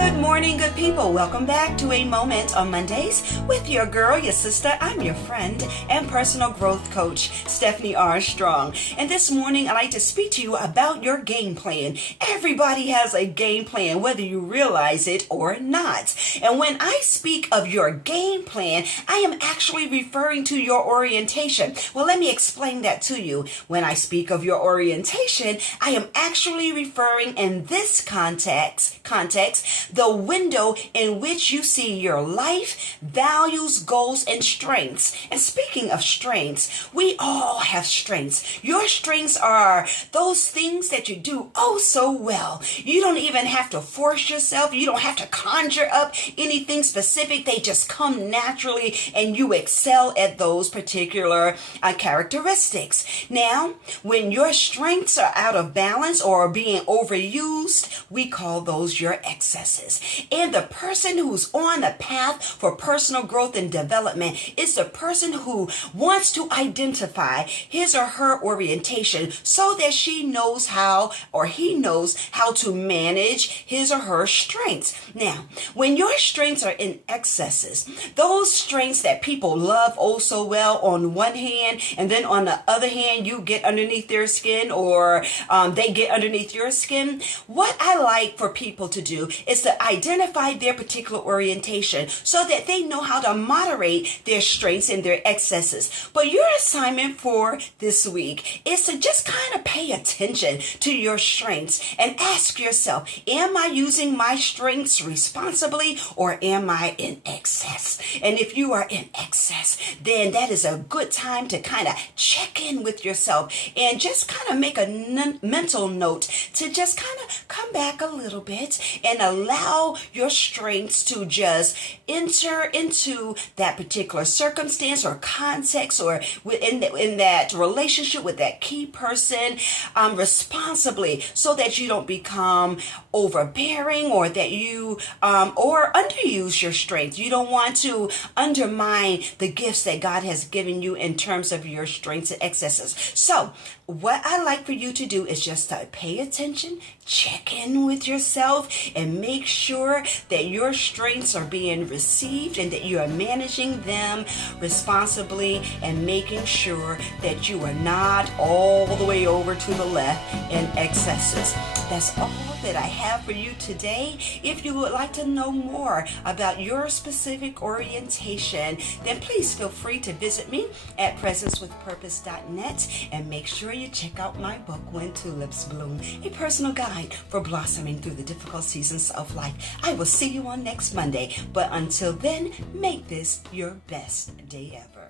Good morning, good people. Welcome back to A Moment on Mondays with your girl, your sister. I'm your friend and personal growth coach, Stephanie Armstrong. And this morning, I'd like to speak to you about your game plan. Everybody has a game plan, whether you realize it or not. And when I speak of your game plan, I am actually referring to your orientation. Well, let me explain that to you. When I speak of your orientation, I am actually referring in this context, the window in which you see your life, values, goals, and strengths. And speaking of strengths, we all have strengths. Your strengths are those things that you do oh so well. You don't even have to force yourself. You don't have to conjure up anything specific. They just come naturally and you excel at those particular characteristics. Now, when your strengths are out of balance or are being overused, we call those your excesses. And the person who's on the path for personal growth and development is the person who wants to identify his or her orientation so that she knows how or he knows how to manage his or her strengths. Now, when your strengths are in excesses, those strengths that people love oh so well on one hand, and then on the other hand, you get underneath their skin or they get underneath your skin. What I like for people to do is to identify their particular orientation so that they know how to moderate their strengths and their excesses. But your assignment for this week is to just kind of pay attention to your strengths and ask yourself, am I using my strengths responsibly or am I in excess? And if you are in excess, then that is a good time to kind of check in with yourself and just kind of make a mental note to just kind of come back a little bit and allow your strengths to just enter into that particular circumstance or context or in that relationship with that key person responsibly, so that you don't become overbearing or that you or underuse your strengths. You don't want to undermine the gifts that God has given you in terms of your strengths and excesses. So what I like for you to do is just to pay attention, check in with yourself, and make sure that your strengths are being received and that you are managing them responsibly and making sure that you are not all the way over to the left in excesses. That's all that I have for you today. If you would like to know more about your specific orientation, then please feel free to visit me at presencewithpurpose.net and make sure you check out my book, When Tulips Bloom, a personal guide for blossoming through the difficult seasons of life. I will see you on next Monday, but until then, make this your best day ever.